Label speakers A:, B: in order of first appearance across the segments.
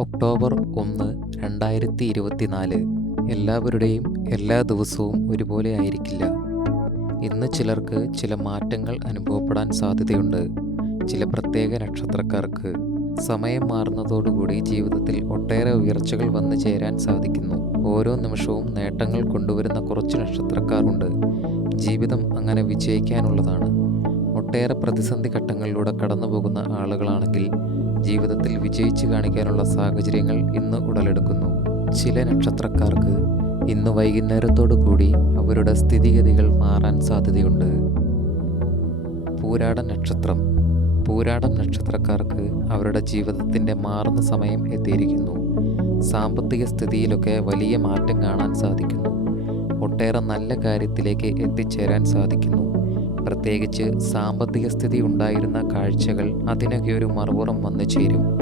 A: October ഒന്ന് രണ്ടായിരത്തി ഇരുപത്തിനാല് എല്ലാവരുടെയും എല്ലാ ദിവസവും ഒരുപോലെ ആയിരിക്കില്ല. ഇന്ന് ചിലർക്ക് ചില മാറ്റങ്ങൾ അനുഭവപ്പെടാൻ സാധ്യതയുണ്ട്. ചില പ്രത്യേക നക്ഷത്രക്കാർക്ക് സമയം മാറുന്നതോടുകൂടി ജീവിതത്തിൽ ഒട്ടേറെ ഉയർച്ചകൾ വന്നു ചേരാൻ സാധിക്കുന്നു. ഓരോ നിമിഷവും നേട്ടങ്ങൾ കൊണ്ടുവരുന്ന കുറച്ച് നക്ഷത്രക്കാരുണ്ട്. ജീവിതം അങ്ങനെ വിജയിക്കാനുള്ളതാണ്. ഒട്ടേറെ പ്രതിസന്ധി ഘട്ടങ്ങളിലൂടെ കടന്നു പോകുന്ന ആളുകളാണെങ്കിൽ ജീവിതത്തിൽ വിജയിച്ചു കാണിക്കാനുള്ള സാഹചര്യങ്ങൾ ഇന്ന് ഉടലെടുക്കുന്നു. ചില നക്ഷത്രക്കാർക്ക് ഇന്ന് വൈകുന്നേരത്തോടു കൂടി അവരുടെ സ്ഥിതിഗതികൾ മാറാൻ സാധ്യതയുണ്ട്. പൂരാട നക്ഷത്രം. പൂരാടം നക്ഷത്രക്കാർക്ക് അവരുടെ ജീവിതത്തിന്റെ മാറുന്ന സമയം എത്തിയിരിക്കുന്നു. സാമ്പത്തിക സ്ഥിതിയിലൊക്കെ വലിയ മാറ്റം കാണാൻ സാധിക്കുന്നു. ഒട്ടേറെ നല്ല കാര്യത്തിലേക്ക് എത്തിച്ചേരാൻ സാധിക്കുന്നു. പ്രത്യേകിച്ച് സാമ്പത്തിക സ്ഥിതി ഉണ്ടായിരുന്ന കാഴ്ചകൾ അതിനൊക്കെ ഒരു മറുപുറം വന്നു ചേരും.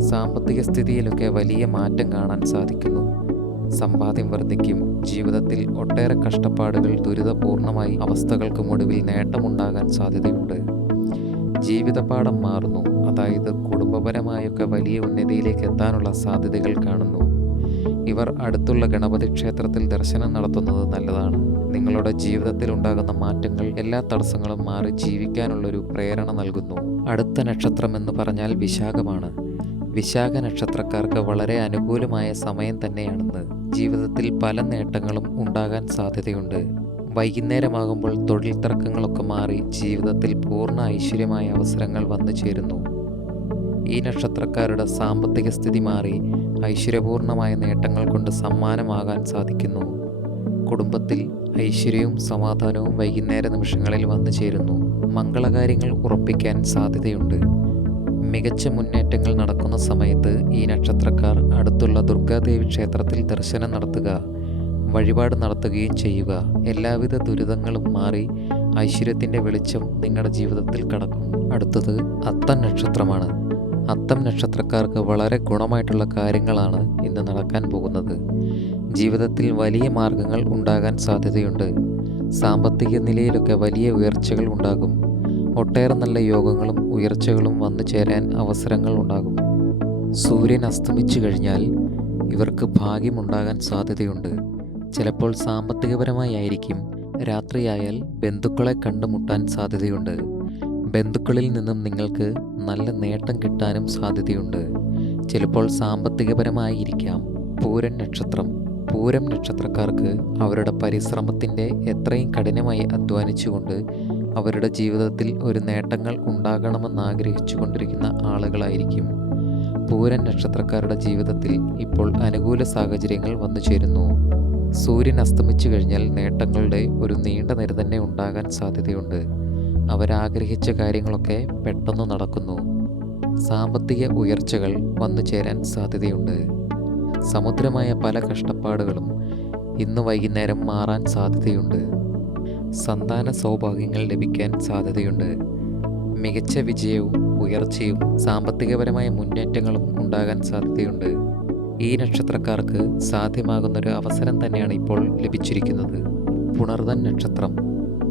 A: സാമ്പത്തിക സ്ഥിതിയിലൊക്കെ വലിയ മാറ്റം കാണാൻ സാധിക്കുന്നു. സമ്പാദ്യം വർദ്ധിക്കും. ജീവിതത്തിൽ ഒട്ടേറെ കഷ്ടപ്പാടുകൾ ദുരിതപൂർണമായി അവസ്ഥകൾക്കും ഒടുവിൽ നേട്ടമുണ്ടാകാൻ സാധ്യതയുണ്ട്. ജീവിതപാഠം മാറുന്നു. അതായത് കുടുംബപരമായൊക്കെ വലിയ ഉന്നതിയിലേക്ക് എത്താനുള്ള സാധ്യതകൾ കാണുന്നു. ഇവർ അടുത്തുള്ള ഗണപതി ക്ഷേത്രത്തിൽ ദർശനം നടത്തുന്നത് നല്ലതാണ്. നിങ്ങളുടെ ജീവിതത്തിൽ ഉണ്ടാകുന്ന മാറ്റങ്ങൾ എല്ലാ തടസ്സങ്ങളും മാറി ജീവിക്കാനുള്ളൊരു പ്രേരണ നൽകുന്നു. അടുത്ത നക്ഷത്രം എന്ന് പറഞ്ഞാൽ വിശാഖമാണ്. വിശാഖ നക്ഷത്രക്കാർക്ക് വളരെ അനുകൂലമായ സമയം തന്നെയാണെന്ന് ജീവിതത്തിൽ പല നേട്ടങ്ങളും ഉണ്ടാകാൻ സാധ്യതയുണ്ട്. വൈകുന്നേരമാകുമ്പോൾ തൊഴിൽ തർക്കങ്ങളൊക്കെ മാറി ജീവിതത്തിൽ പൂർണ ഐശ്വര്യമായ അവസരങ്ങൾ വന്നു ചേരുന്നു. ഈ നക്ഷത്രക്കാരുടെ സാമ്പത്തിക സ്ഥിതി മാറി ഐശ്വര്യപൂർണമായ നേട്ടങ്ങൾ കൊണ്ട് സമ്മാനമാകാൻ സാധിക്കുന്നു. കുടുംബത്തിൽ ഐശ്വര്യവും സമാധാനവും വൈകുന്നേര നിമിഷങ്ങളിൽ വന്നു ചേരുന്നു. മംഗളകാര്യങ്ങൾ ഉറപ്പിക്കാൻ സാധ്യതയുണ്ട്. മികച്ച മുന്നേറ്റങ്ങൾ നടക്കുന്ന സമയത്ത് ഈ നക്ഷത്രക്കാർ അടുത്തുള്ള ദുർഗാദേവി ക്ഷേത്രത്തിൽ ദർശനം നടത്തുക വഴിപാട് നടത്തുകയും ചെയ്യുക. എല്ലാവിധ ദുരിതങ്ങളും മാറി ഐശ്വര്യത്തിന്റെ വെളിച്ചം നിങ്ങളുടെ ജീവിതത്തിൽ കടക്കും. അടുത്തത് അത്തം നക്ഷത്രമാണ്. അത്തം നക്ഷത്രക്കാർക്ക് വളരെ ഗുണമായിട്ടുള്ള കാര്യങ്ങളാണ് ഇന്ന് നടക്കാൻ പോകുന്നത്. ജീവിതത്തിൽ വലിയ മാർഗങ്ങൾ ഉണ്ടാകാൻ സാധ്യതയുണ്ട്. സാമ്പത്തിക നിലയിലൊക്കെ വലിയ ഉയർച്ചകൾ ഉണ്ടാകും. ഒട്ടേറെ നല്ല യോഗങ്ങളും ഉയർച്ചകളും വന്നു ചേരാൻ അവസരങ്ങൾ ഉണ്ടാകും. സൂര്യൻ അസ്തമിച്ചു കഴിഞ്ഞാൽ ഇവർക്ക് ഭാഗ്യമുണ്ടാകാൻ സാധ്യതയുണ്ട്. ചിലപ്പോൾ സാമ്പത്തികപരമായി ആയിരിക്കും. രാത്രിയായാൽ ബന്ധുക്കളെ കണ്ടുമുട്ടാൻ സാധ്യതയുണ്ട്. ബന്ധുക്കളിൽ നിന്നും നിങ്ങൾക്ക് നല്ല നേട്ടം കിട്ടാനും സാധ്യതയുണ്ട്. ചിലപ്പോൾ സാമ്പത്തികപരമായിരിക്കാം പൂരൻ നക്ഷത്രം. പൂരം നക്ഷത്രക്കാർക്ക് അവരുടെ പരിശ്രമത്തിന്റെ എത്രയും കഠിനമായി അധ്വാനിച്ചുകൊണ്ട് അവരുടെ ജീവിതത്തിൽ ഒരു നേട്ടങ്ങൾ ഉണ്ടാകണമെന്ന് ആഗ്രഹിച്ചു കൊണ്ടിരിക്കുന്ന ആളുകളായിരിക്കും. പൂരൻ നക്ഷത്രക്കാരുടെ ജീവിതത്തിൽ ഇപ്പോൾ അനുകൂല സാഹചര്യങ്ങൾ വന്നു ചേരുന്നു. സൂര്യൻ അസ്തമിച്ചു കഴിഞ്ഞാൽ നേട്ടങ്ങളുടെ ഒരു നീണ്ട നിര തന്നെ ഉണ്ടാകാൻ സാധ്യതയുണ്ട്. അവരാഗ്രഹിച്ച കാര്യങ്ങളൊക്കെ പെട്ടെന്ന് നടക്കുന്നു. സാമ്പത്തിക ഉയർച്ചകൾ വന്നു ചേരാൻ സാധ്യതയുണ്ട്. സമുദ്രമായ പല കഷ്ടപ്പാടുകളും ഇന്ന് വൈകുന്നേരം മാറാൻ സാധ്യതയുണ്ട്. സന്താന സൗഭാഗ്യങ്ങൾ ലഭിക്കാൻ സാധ്യതയുണ്ട്. മികച്ച വിജയവും ഉയർച്ചയും സാമ്പത്തികപരമായ മുന്നേറ്റങ്ങളും ഉണ്ടാകാൻ സാധ്യതയുണ്ട്. ഈ നക്ഷത്രക്കാർക്ക് സാധ്യമാകുന്നൊരു അവസരം തന്നെയാണ് ഇപ്പോൾ ലഭിച്ചിരിക്കുന്നത്. പുണർതൻ നക്ഷത്രം.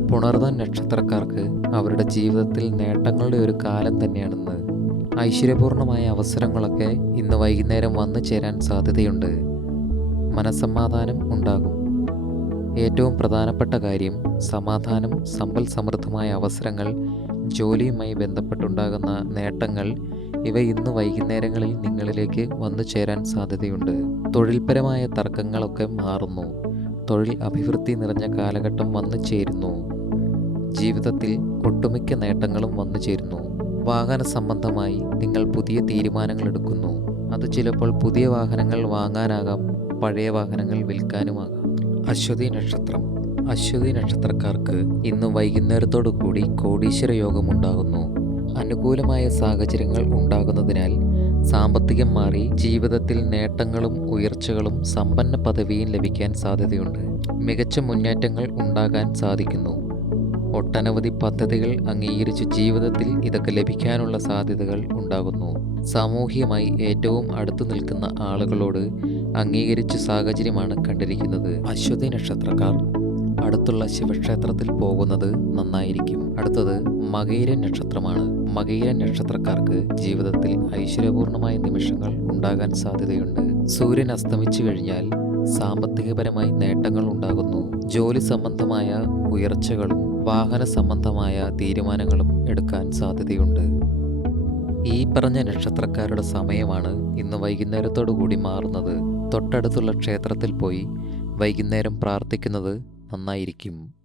A: പുണർതൻ നക്ഷത്രക്കാർക്ക് അവരുടെ ജീവിതത്തിൽ നേട്ടങ്ങളുടെ ഒരു കാലം തന്നെയാണെന്ന് ഐശ്വര്യപൂർണമായ അവസരങ്ങളൊക്കെ ഇന്ന് വൈകുന്നേരം വന്നു ചേരാൻ സാധ്യതയുണ്ട്. മനസമാധാനം ഉണ്ടാകും. ഏറ്റവും പ്രധാനപ്പെട്ട കാര്യം സമാധാനം സമ്പൽ സമൃദ്ധമായ അവസരങ്ങൾ ജോലിയുമായി ബന്ധപ്പെട്ടുണ്ടാകുന്ന നേട്ടങ്ങൾ ഇവ ഇന്ന് വൈകുന്നേരങ്ങളിൽ നിങ്ങളിലേക്ക് വന്നു ചേരാൻ സാധ്യതയുണ്ട്. തൊഴിൽപരമായ തർക്കങ്ങളൊക്കെ മാറുന്നു. തൊഴിൽ അഭിവൃദ്ധി നിറഞ്ഞ കാലഘട്ടം വന്നു ചേരുന്നു. ജീവിതത്തിൽ ഒട്ടുമിക്ക നേട്ടങ്ങളും വന്നു ചേരുന്നു. വാഹന സംബന്ധമായി നിങ്ങൾ പുതിയ തീരുമാനങ്ങൾ എടുക്കുന്നു അത് ചിലപ്പോൾ പുതിയ വാഹനങ്ങൾ വാങ്ങാനാകാം പഴയ വാഹനങ്ങൾ വിൽക്കാനുമാകാം. അശ്വതി നക്ഷത്രം. അശ്വതി നക്ഷത്രക്കാർക്ക് ഇന്ന് വൈകുന്നേരത്തോടു കൂടി കോടീശ്വര യോഗമുണ്ടാകുന്നു അനുകൂലമായ സാഹചര്യങ്ങൾ ഉണ്ടാകുന്നതിനാൽ സാമ്പത്തികം മാറി ജീവിതത്തിൽ നേട്ടങ്ങളും ഉയർച്ചകളും സമ്പന്ന പദവിയും ലഭിക്കാൻ സാധ്യതയുണ്ട്. മികച്ച മുന്നേറ്റങ്ങൾ ഉണ്ടാകാൻ സാധിക്കുന്നു. ഒട്ടനവധി പദ്ധതികൾ അംഗീകരിച്ച് ജീവിതത്തിൽ ഇതൊക്കെ ലഭിക്കാനുള്ള സാധ്യതകൾ ഉണ്ടാകുന്നു. സാമൂഹികമായി ഏറ്റവും അടുത്തു നിൽക്കുന്ന ആളുകളോട് അംഗീകരിച്ച സാഹചര്യമാണ് കണ്ടിരിക്കുന്നത്. അശ്വതി നക്ഷത്രക്കാർ അടുത്തുള്ള ശിവക്ഷേത്രത്തിൽ പോകുന്നത് നന്നായിരിക്കും. അടുത്തത് മകയിര നക്ഷത്രമാണ്. മകയിര നക്ഷത്രക്കാർക്ക് ജീവിതത്തിൽ ഐശ്വര്യപൂർണമായ നിമിഷങ്ങൾ ഉണ്ടാകാൻ സാധ്യതയുണ്ട്. സൂര്യൻ അസ്തമിച്ചു കഴിഞ്ഞാൽ സാമ്പത്തികപരമായി നേട്ടങ്ങൾ ഉണ്ടാകുന്നു. ജോലി സംബന്ധമായ ഉയർച്ചകളും വാഹന സംബന്ധമായ തീരുമാനങ്ങളും എടുക്കാൻ സാധ്യതയുണ്ട്. ഈ പറഞ്ഞ നക്ഷത്രക്കാരുടെ സമയമാണ് ഇന്ന് വൈകുന്നേരത്തോടു കൂടി മാറുന്നത്. തൊട്ടടുത്തുള്ള ക്ഷേത്രത്തിൽ പോയി വൈകുന്നേരം പ്രാർത്ഥിക്കുന്നത് നന്നായിരിക്കും.